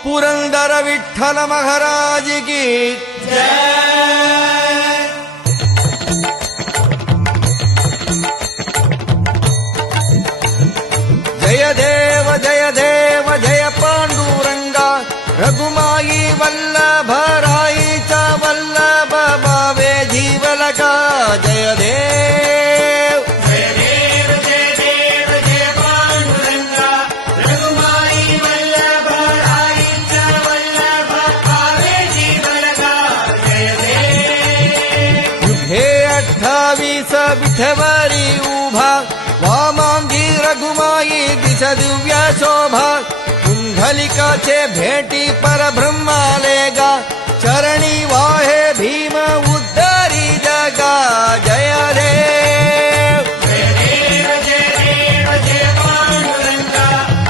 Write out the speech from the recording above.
पुरंदर विठ्ठल महाराज की जय। जय देव जय देव जय पांडुरंगा रघुमाई वल्लभ राईचा वल्लभ भावे जीवलका जय देव। जय देव जय देव जय पांडुरंगा रघुमाई वल्लभ राईचा वल्लभ भावे जीवलका जय देव। युगे 28 विठवरी उभा वामांगी रघुमाई दिस दिव्य शोभा कुंडलिकाचे भेटी परब्रह्मालेगा चरणी वाहे भीम